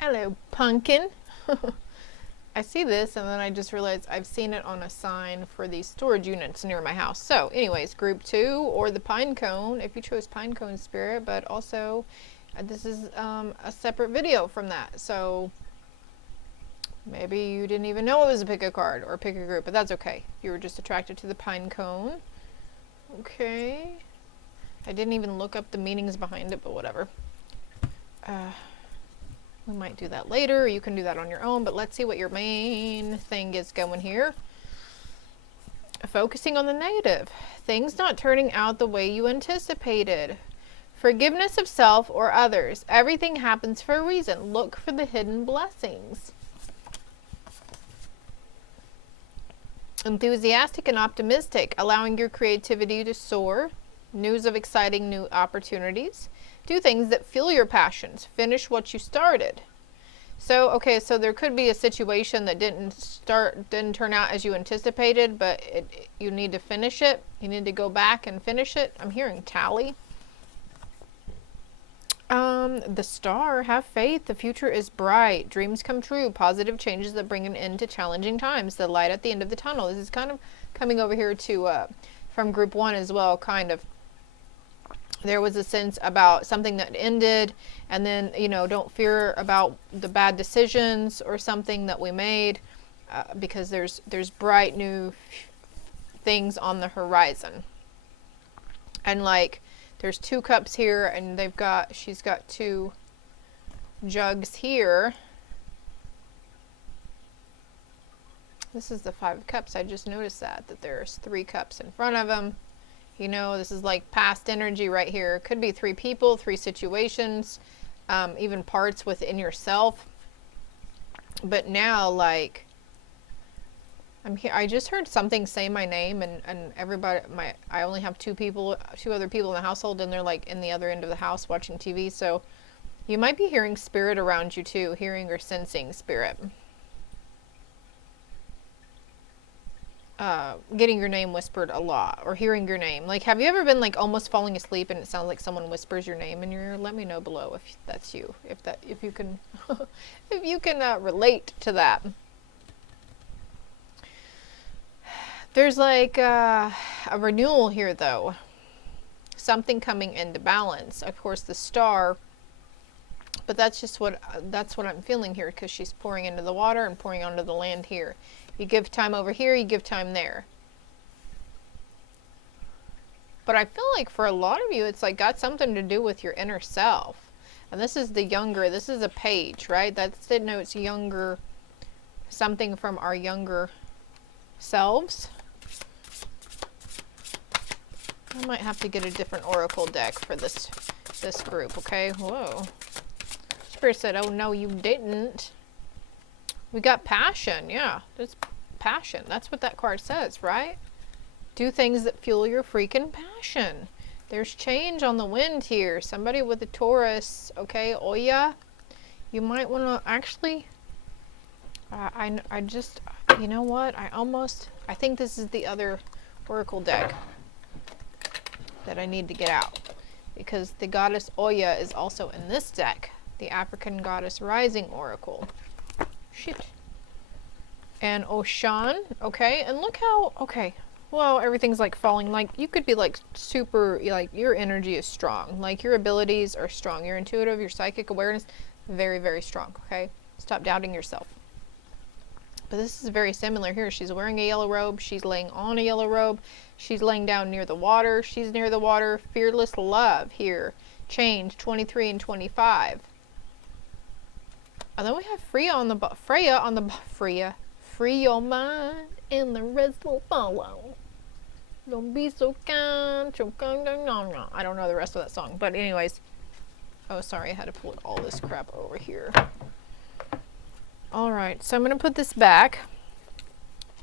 Hello, pumpkin. I see this and then I just realized I've seen it on a sign for these storage units near my house. So anyways, group 2 or the pine cone if you chose pine cone spirit, but also this is a separate video from that. So maybe you didn't even know it was a pick a card or pick a group, but that's okay. You were just attracted to the pine cone. Okay. I didn't even look up the meanings behind it, but whatever. We might do that later, or you can do that on your own, but let's see what your main thing is going here. Focusing on the negative. Things not turning out the way you anticipated. Forgiveness of self or others. Everything happens for a reason. Look for the hidden blessings. Enthusiastic and optimistic, allowing your creativity to soar. News of exciting new opportunities. Do things that fuel your passions. Finish what you started. So, okay, so there could be a situation that didn't turn out as you anticipated, but you need to finish it. You need to go back and finish it. I'm hearing tally. The star, have faith. The future is bright. Dreams come true. Positive changes that bring an end to challenging times. The light at the end of the tunnel. This is kind of coming over here to from group 1 as well, kind of. There was a sense about something that ended, and then, you know, don't fear about the bad decisions or something that we made, because there's bright new things on the horizon. And like, there's 2 cups here, and she's got 2 jugs here. This is the 5 of cups. I just noticed that there's 3 cups in front of them. You know, this is like past energy right here. It could be 3 people, 3 situations, even parts within yourself. But now, like, I'm here. I just heard something say my name, and everybody, I only have 2 other people in the household, and they're like in the other end of the house watching TV. So you might be hearing spirit around you too, hearing or sensing spirit. Getting your name whispered a lot, or hearing your name. Like, have you ever been like almost falling asleep and it sounds like someone whispers your name in your ear? Let me know below if that's you, if you can if you can relate to that. There's like a renewal here though, something coming into balance. Of course, the star, but that's what I'm feeling here, because she's pouring into the water and pouring onto the land here. You give time over here, you give time there. But I feel like for a lot of you, it's like got something to do with your inner self. And this is the younger, this is a page, right? That denotes younger, something from our younger selves. I might have to get a different oracle deck for this group, okay? Whoa. Spirit said, oh no, you didn't. We got passion, yeah. There's passion. That's what that card says, right? Do things that fuel your freaking passion. There's change on the wind here. Somebody with a Taurus, okay? Oh yeah. You might want to actually, I just, you know what? I think this is the other oracle deck that I need to get out, because the goddess Oya is also in this deck, the African goddess rising oracle. Shit. And Oshan, okay, and look how, okay, well, everything's like falling, like, you could be like super, like, your energy is strong, like, your abilities are strong, your intuitive, your psychic awareness, very, very strong, okay? Stop doubting yourself. But this is very similar here. She's wearing a yellow robe, she's laying on a yellow robe, she's laying down near the water, she's near the water, fearless love here, change, 23 and 25. And then we have Freya on the free your mind and the rest will follow. Don't be so kind. I don't know the rest of that song, but anyways. Oh, sorry, I had to pull all this crap over here. All right, so I'm going to put this back.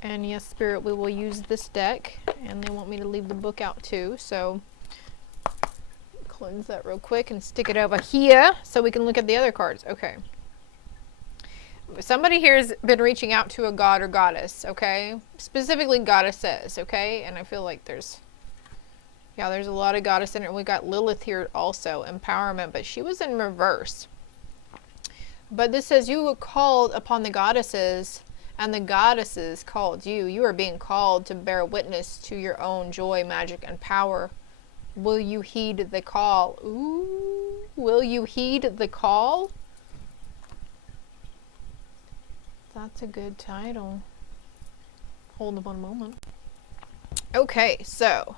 And yes, Spirit, we will use this deck. And they want me to leave the book out too, so cleanse that real quick and stick it over here so we can look at the other cards. Okay. Somebody here has been reaching out to a god or goddess, okay? Specifically goddesses, okay? And I feel like there's a lot of goddess in it. We got Lilith here also, empowerment, but she was in reverse. But this says you were called upon the goddesses, and the goddesses called you. You are being called to bear witness to your own joy, magic, and power. Will you heed the call? Ooh, will you heed the call? That's a good title. Hold on one moment. Okay, so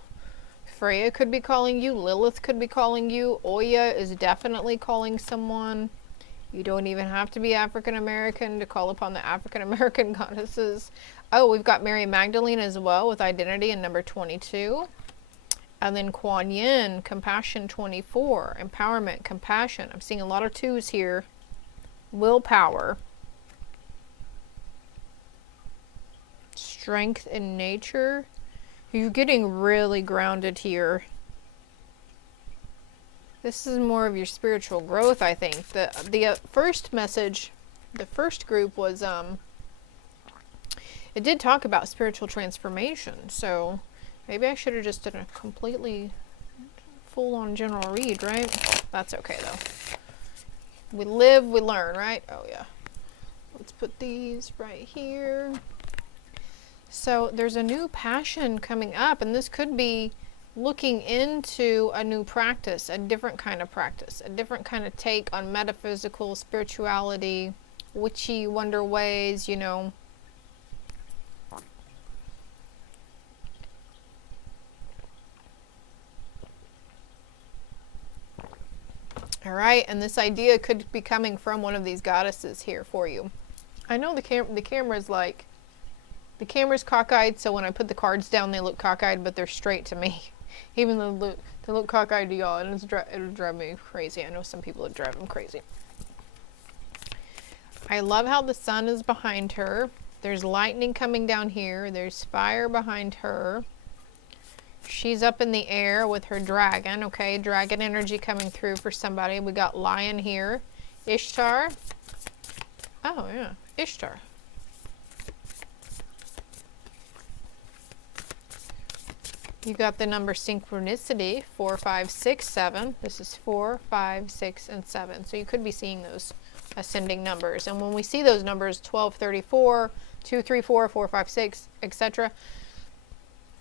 Freya could be calling you. Lilith could be calling you. Oya is definitely calling someone. You don't even have to be African American to call upon the African American goddesses. Oh, we've got Mary Magdalene as well with identity in number 22. And then Kuan Yin, compassion 24. Empowerment, compassion. I'm seeing a lot of 2s here. Willpower. Strength in nature. You're getting really grounded here. This is more of your spiritual growth, I think. The first message, the first group was, it did talk about spiritual transformation. So maybe I should have just done a completely full-on general read, right? That's okay, though. We live, we learn, right? Oh, yeah. Let's put these right here. So there's a new passion coming up, and this could be looking into a new practice, a different kind of practice, a different kind of take on metaphysical spirituality, witchy wonder ways, you know. All right, and this idea could be coming from one of these goddesses here for you. I know the camera's like, the camera's cockeyed, so when I put the cards down, they look cockeyed, but they're straight to me. Even though they look cockeyed to y'all, and it'll drive me crazy. I know some people it drive them crazy. I love how the sun is behind her. There's lightning coming down here. There's fire behind her. She's up in the air with her dragon, okay? Dragon energy coming through for somebody. We got lion here. Ishtar. Oh, yeah. Ishtar. You got the number synchronicity, 4, 5, 6, 7. This is 4, 5, 6, and 7. So you could be seeing those ascending numbers. And when we see those numbers, 12, 34, 2, 3, 4, 4, 5, 6, etc.,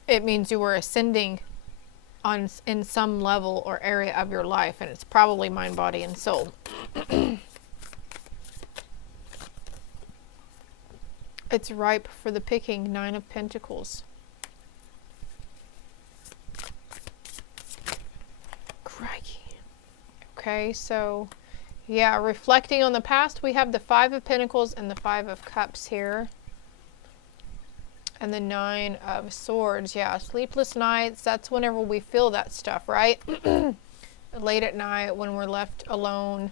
it means you were ascending in some level or area of your life, and it's probably mind, body, and soul. It's ripe for the picking, 9 of Pentacles. Crikey. Okay, so yeah, reflecting on the past, we have the 5 of Pentacles and the 5 of Cups here. And the 9 of Swords. Yeah, sleepless nights, that's whenever we feel that stuff, right? Late at night when we're left alone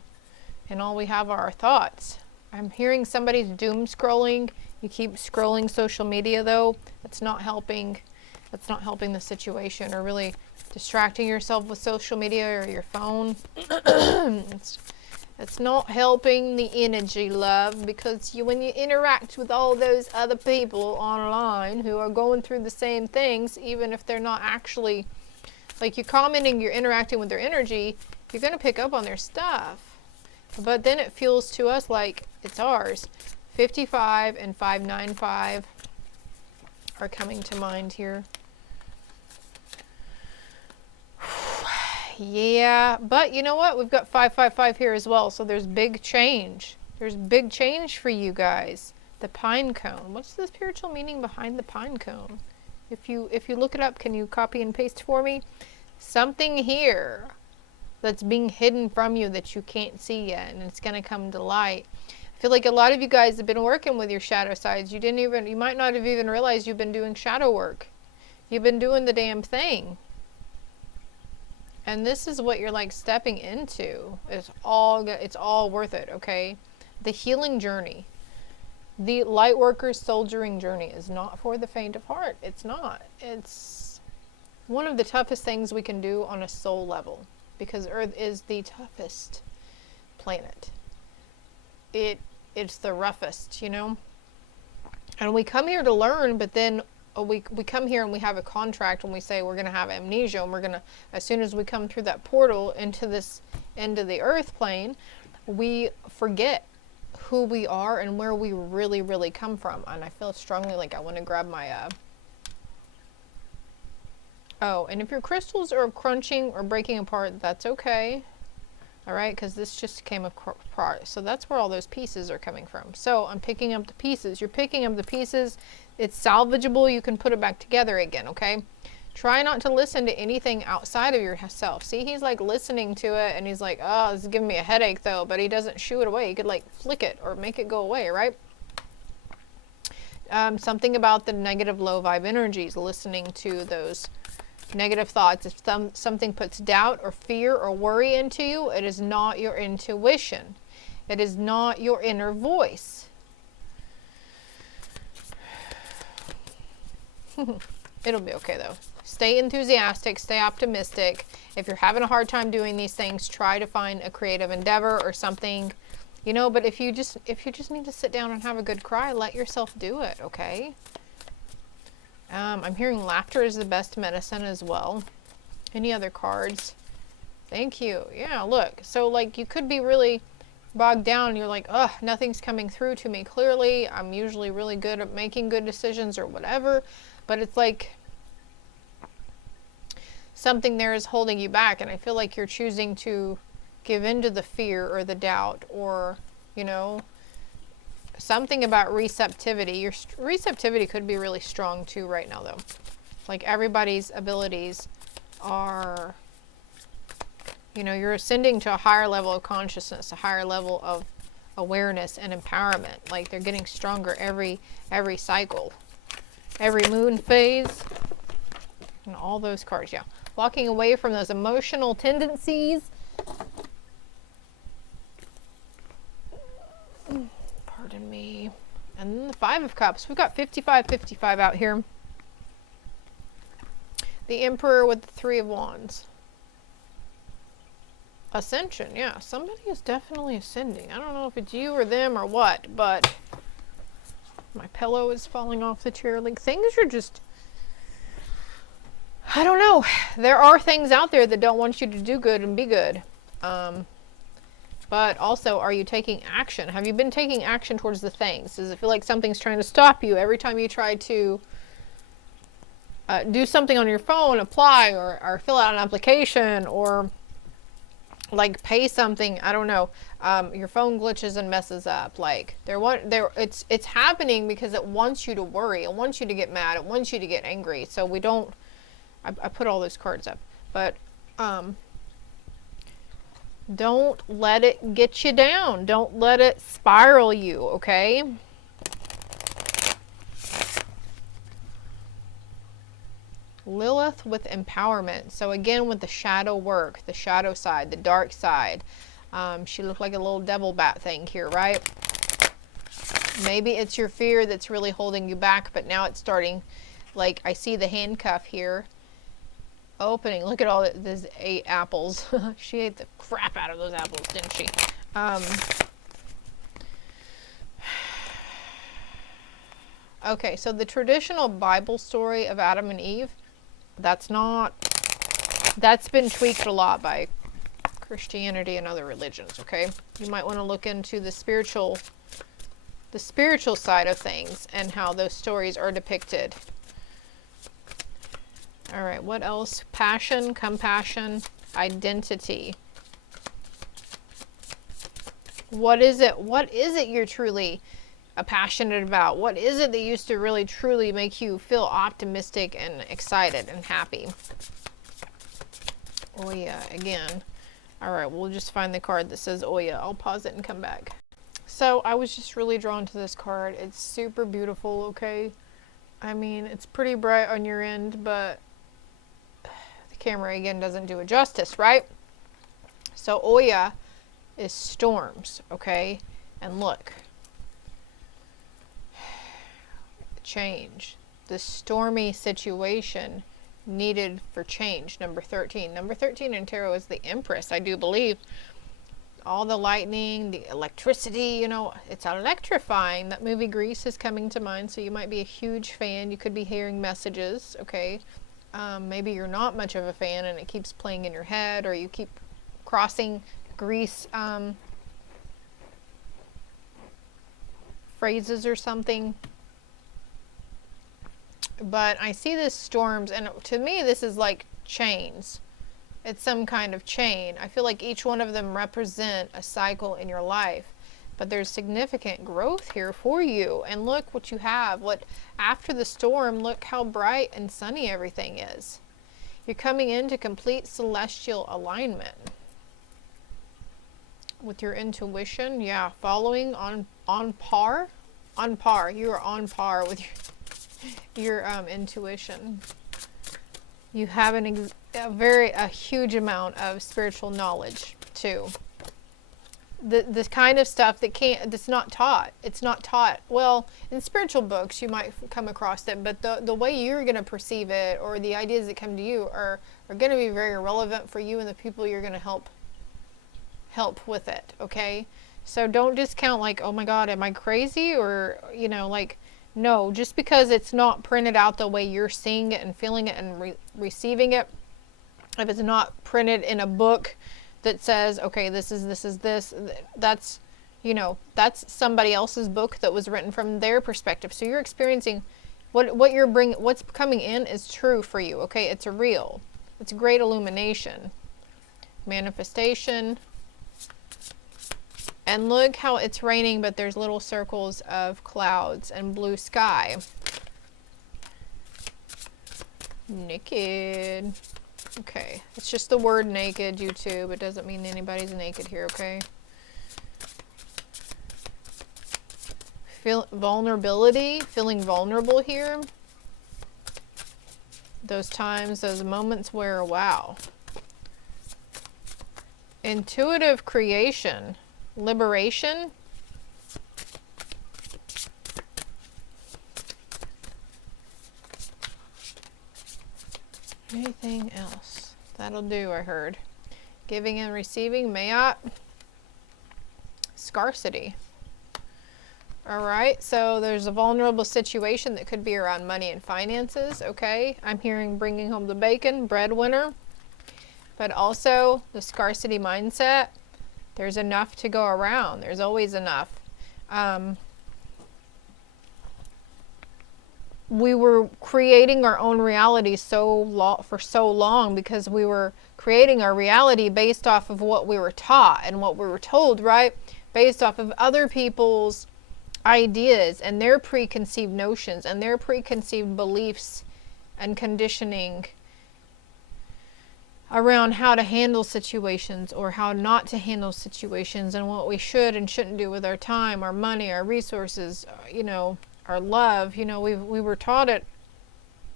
and all we have are our thoughts. I'm hearing somebody's doom scrolling. You keep scrolling social media though. That's not helping. That's not helping the situation, or really distracting yourself with social media or your phone. It's not helping the energy, love, because when you interact with all those other people online who are going through the same things, even if they're not actually, like, you're commenting, you're interacting with their energy, you're going to pick up on their stuff. But then it feels to us like it's ours. 55 and 595 are coming to mind here. Yeah, but you know what? We've got 555 here as well, so there's big change. There's big change for you guys. The pine cone. What's the spiritual meaning behind the pine cone? If you look it up, can you copy and paste for me? Something here that's being hidden from you that you can't see yet, and it's going to come to light. I feel like a lot of you guys have been working with your shadow sides. You might not have even realized you've been doing shadow work. You've been doing the damn thing. And this is what you're like stepping into. It's all worth it, okay? The healing journey. The light worker's soldiering journey is not for the faint of heart. It's not. It's one of the toughest things we can do on a soul level, because Earth is the toughest planet. It's the roughest, you know? And we come here to learn, but then we come here and we have a contract and we say we're going to have amnesia, and we're going to, as soon as we come through that portal into the earth plane, we forget. who we are and where we really, really come from. And I feel strongly like I want to grab my, oh, and if your crystals are crunching or breaking apart, that's okay. All right, because this just came apart. So that's where all those pieces are coming from. So I'm picking up the pieces. You're picking up the pieces. It's salvageable. You can put it back together again, okay? Try not to listen to anything outside of yourself. See, he's like listening to it and he's like, oh, this is giving me a headache though, but he doesn't shoo it away. He could like flick it or make it go away, right? Something about the negative low vibe energies, listening to those negative thoughts. If something puts doubt or fear or worry into you, it is not your intuition. It is not your inner voice. It'll be okay though. Stay enthusiastic, stay optimistic. If you're having a hard time doing these things, try to find a creative endeavor or something, you know, but if you just need to sit down and have a good cry, let yourself do it, okay? I'm hearing laughter is the best medicine as well. Any other cards? Thank you. Yeah, look. So like you could be really bogged down and you're like, ugh, nothing's coming through to me clearly. I'm usually really good at making good decisions or whatever. But it's like something there is holding you back. And I feel like you're choosing to give into the fear or the doubt or, you know, something about receptivity. Your receptivity could be really strong too right now though. Like everybody's abilities are, you know, you're ascending to a higher level of consciousness, a higher level of awareness and empowerment. Like they're getting stronger every cycle, every moon phase, and all those cards. Yeah, walking away from those emotional tendencies. Pardon me. And then the Five of Cups. We've got 55 out here. The Emperor with the Three of Wands. Ascension, yeah. Somebody is definitely ascending. I don't know if it's you or them or what, but my pillow is falling off the chair. Like things are just, I don't know. There are things out there that don't want you to do good and be good. But also, are you taking action? Have you been taking action towards the things? Does it feel like something's trying to stop you every time you try to do something on your phone, apply or fill out an application or like pay something? I don't know. Your phone glitches and messes up. Like it's happening because it wants you to worry. It wants you to get mad. It wants you to get angry. So we don't. I put all those cards up, but don't let it get you down. Don't let it spiral you, okay? Lilith with empowerment. So again, with the shadow work, the shadow side, the dark side. She looked like a little devil bat thing here, right? Maybe it's your fear that's really holding you back, but now it's starting, like I see the handcuff here. Opening. Look at all these 8 apples. She ate the crap out of those apples, didn't she? Okay, so the traditional Bible story of Adam and Eve, that's been tweaked a lot by Christianity and other religions, okay? You might want to look into the spiritual side of things and how those stories are depicted. All right, what else? Passion, compassion, identity. What is it? What is it you're truly passionate about? What is it that used to really, truly make you feel optimistic and excited and happy? Oya again. All right, we'll just find the card that says Oya. I'll pause it and come back. So I was just really drawn to this card. It's super beautiful, okay? I mean, it's pretty bright on your end, but camera again doesn't do it justice, right? So Oya is storms, okay? And look, change. The stormy situation needed for change. Number 13. Number 13 in tarot is the Empress, I do believe. All the lightning, the electricity, you know, it's electrifying. That movie Grease is coming to mind, so you might be a huge fan. You could be hearing messages, okay? Maybe you're not much of a fan and it keeps playing in your head, or you keep crossing Grease phrases or something. But I see this storms, and to me this is like chains. It's some kind of chain. I feel like each one of them represent a cycle in your life. But there's significant growth here for you. And look what you have. What after the storm, look how bright and sunny everything is. You're coming into complete celestial alignment. With your intuition, yeah, following on par. On par. You are on par with your intuition. You have a huge amount of spiritual knowledge too. This kind of stuff that's not taught. It's not taught. Well, in spiritual books you might come across it, but the way you're going to perceive it, or the ideas that come to you are going to be very relevant for you and the people you're going to help with it, okay? So don't discount like, oh my God, am I crazy? Or, you know, like, no, just because it's not printed out the way you're seeing it and feeling it and receiving it, if it's not printed in a book that says, okay, this, that's, you know, that's somebody else's book that was written from their perspective. So you're experiencing what's coming in is true for you, okay? It's real. It's great illumination, manifestation. And look how it's raining, but there's little circles of clouds and blue sky. Naked. Okay, it's just the word naked, YouTube. It doesn't mean anybody's naked here, okay? Feel vulnerability, feeling vulnerable here. Those times, those moments where, wow. Intuitive creation. Liberation. Anything else? That'll do, I heard. Giving and receiving, mayat. Scarcity. Alright, so there's a vulnerable situation that could be around money and finances, okay? I'm hearing bringing home the bacon, breadwinner. But also the scarcity mindset. There's enough to go around. There's always enough. We were creating our own reality for so long because we were creating our reality based off of what we were taught and what we were told, right? Based off of other people's ideas and their preconceived notions and their preconceived beliefs and conditioning around how to handle situations or how not to handle situations and what we should and shouldn't do with our time, our money, our resources, you know, our love. You know, we were taught it,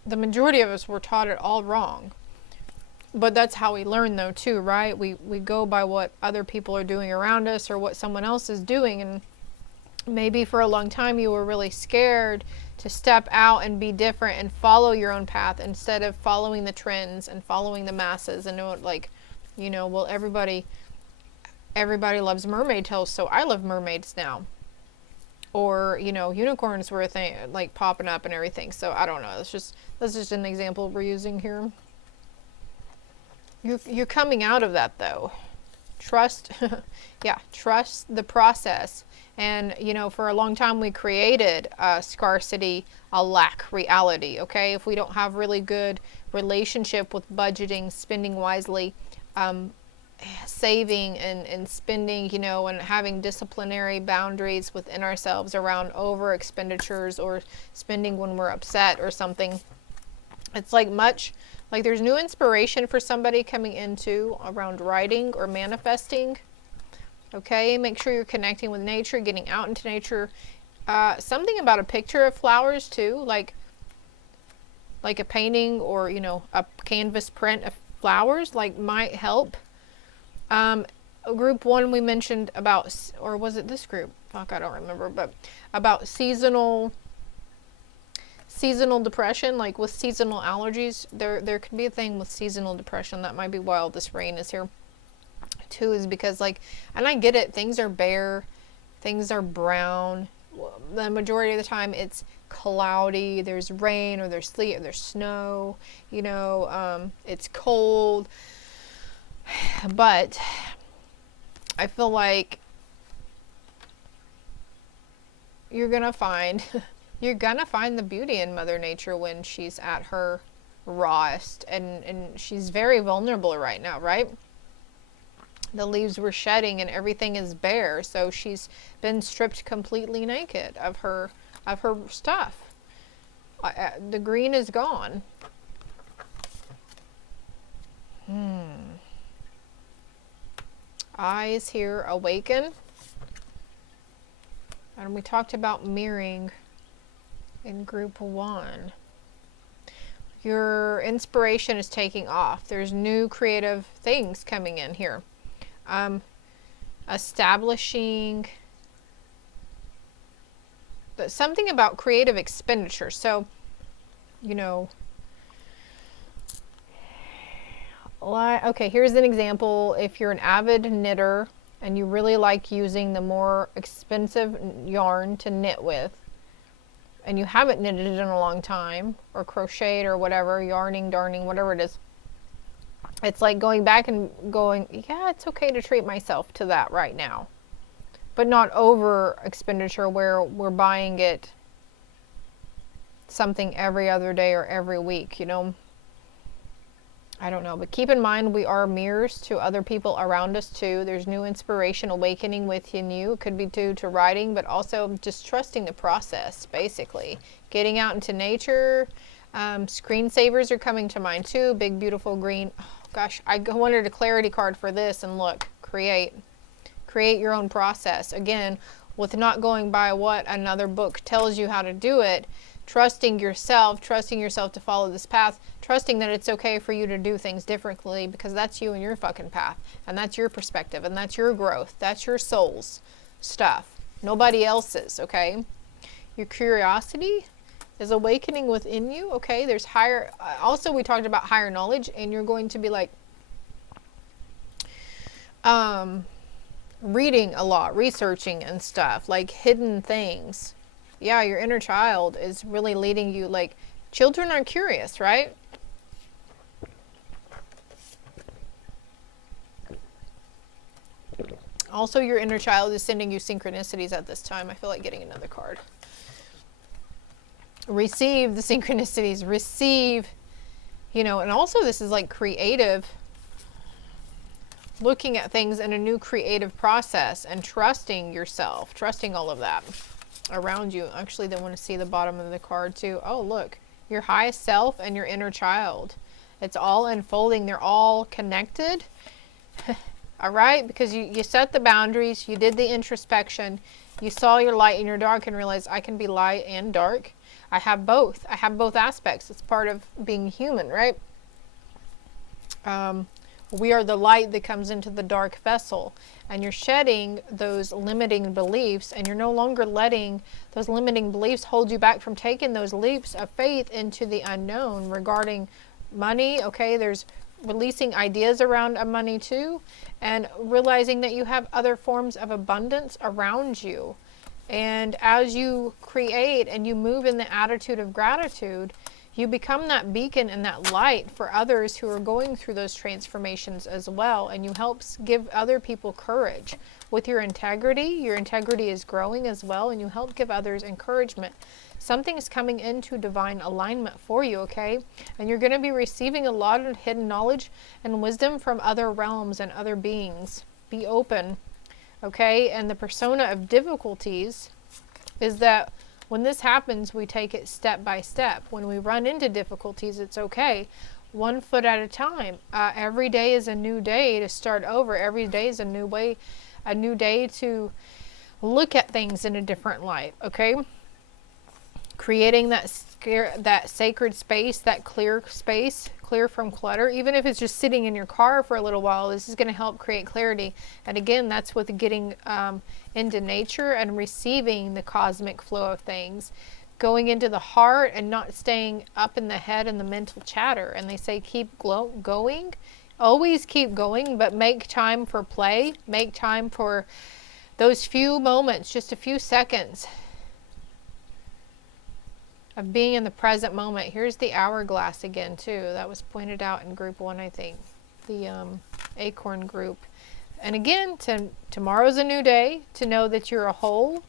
the majority of us were taught it all wrong. But that's how we learn though too, right? We go by what other people are doing around us or what someone else is doing, and maybe for a long time you were really scared to step out and be different and follow your own path instead of following the trends and following the masses and like, you know, well, everybody loves mermaid tails, so I love mermaids now. Or, you know, unicorns were a thing, like popping up and everything. So I don't know. That's just an example we're using here. You're coming out of that though. Trust, yeah, trust the process. And, you know, for a long time we created a scarcity, a lack reality, okay? If we don't have really good relationship with budgeting, spending wisely, saving and spending, you know, and having disciplinary boundaries within ourselves around over expenditures or spending when we're upset or something. It's like there's new inspiration for somebody coming into around writing or manifesting. Okay, make sure you're connecting with nature, getting out into nature. Something about a picture of flowers too, like a painting or, you know, a canvas print of flowers, like, might help. Group 1 we mentioned about, or was it this group? Fuck, I don't remember, but about seasonal depression, like with seasonal allergies. There could be a thing with seasonal depression. That might be why all this rain is here too, is because, like, and I get it, things are bare, things are brown. The majority of the time it's cloudy, there's rain or there's sleet or there's snow, you know, it's cold. But I feel like you're gonna find you're gonna find the beauty in Mother Nature when she's at her rawest, and she's very vulnerable right now, right? The leaves were shedding and everything is bare, so she's been stripped completely naked of her stuff. The green is gone. Eyes here awaken. And we talked about mirroring in group 1. Your inspiration is taking off. There's new creative things coming in here. Establishing something about creative expenditure. So, you know, okay, here's an example. If you're an avid knitter and you really like using the more expensive yarn to knit with, and you haven't knitted in a long time, or crocheted or whatever, yarning, darning, whatever it is, it's like going back and going, yeah, it's okay to treat myself to that right now. But not over expenditure where we're buying it something every other day or every week, you know. I don't know, but keep in mind we are mirrors to other people around us too. There's new inspiration awakening within you. It could be due to writing, but also just trusting the process, basically. Getting out into nature. Screensavers are coming to mind too. Big, beautiful green. Oh, gosh, I wanted a clarity card for this, and look, create. Create your own process. Again, with not going by what another book tells you how to do it, trusting yourself to follow this path, trusting that it's okay for you to do things differently, because that's you and your fucking path, and that's your perspective, and that's your growth, that's your soul's stuff, nobody else's, okay? Your curiosity is awakening within you, okay? There's higher, also we talked about higher knowledge, and you're going to be like, reading a lot, researching and stuff, like hidden things. Yeah, your inner child is really leading you. Like, children are curious, right? Also, your inner child is sending you synchronicities at this time. I feel like getting another card. Receive the synchronicities. Receive, you know, and also this is like creative. Looking at things in a new creative process and trusting yourself. Trusting all of that around you. Actually, they want to see the bottom of the card too. Oh, look, your highest self and your inner child. It's all unfolding. They're all connected. All right, because you set the boundaries, you did the introspection, you saw your light and your dark and realized I can be light and dark. I have both. I have both aspects. It's part of being human, right? We are the light that comes into the dark vessel, and you're shedding those limiting beliefs, and you're no longer letting those limiting beliefs hold you back from taking those leaps of faith into the unknown regarding money. Okay, there's releasing ideas around money too, and realizing that you have other forms of abundance around you. And as you create and you move in the attitude of gratitude, you become that beacon and that light for others who are going through those transformations as well. And you help give other people courage with your integrity. Your integrity is growing as well, and you help give others encouragement. Something is coming into divine alignment for you, okay? And you're going to be receiving a lot of hidden knowledge and wisdom from other realms and other beings. Be open, okay? And the persona of difficulties is that when this happens, we take it step by step. When we run into difficulties, it's okay. 1 foot at a time. Every day is a new day to start over. Every day is a new day to look at things in a different light, okay? Creating that sacred space, that clear space, clear from clutter. Even if it's just sitting in your car for a little while, this is going to help create clarity. And again, that's with getting into nature and receiving the cosmic flow of things. Going into the heart and not staying up in the head and the mental chatter. And they say keep going. Always keep going, but make time for play. Make time for those few moments, just a few seconds of being in the present moment. Here's the hourglass again too. That was pointed out in group 1, I think, the acorn group. And again, tomorrow's a new day to know that you're a whole,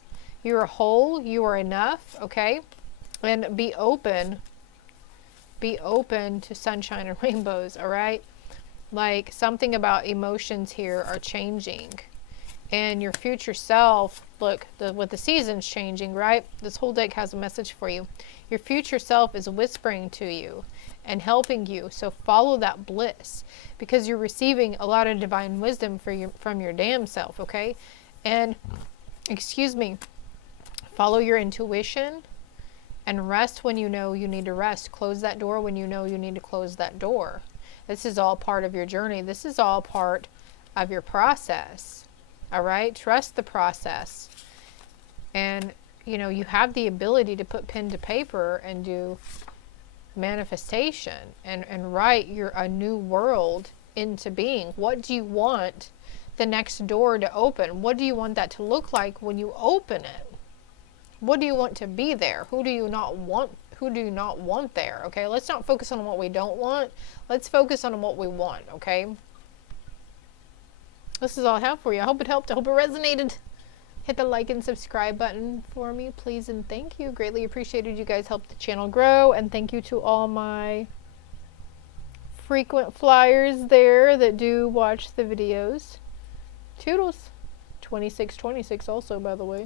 You are whole. You are enough. Okay? And be open. Be open to sunshine and rainbows. All right? Like, something about emotions here are changing. And your future self, look, with the seasons changing, right? This whole deck has a message for you. Your future self is whispering to you and helping you. So follow that bliss, because you're receiving a lot of divine wisdom from your damn self, okay? And, excuse me, follow your intuition and rest when you know you need to rest. Close that door when you know you need to close that door. This is all part of your journey. This is all part of your process. All right? Trust the process. And, you know, you have the ability to put pen to paper and do manifestation and write a new world into being. What do you want the next door to open? What do you want that to look like when you open it? What do you want to be there? Who do you not want? Who do you not want there? Okay, let's not focus on what we don't want. Let's focus on what we want, okay? This is all I have for you. I hope it helped. I hope it resonated. Hit the like and subscribe button for me, please, and thank you. Greatly appreciated. You guys helped the channel grow, and thank you to all my frequent flyers there that do watch the videos. Toodles. 2626 also, by the way.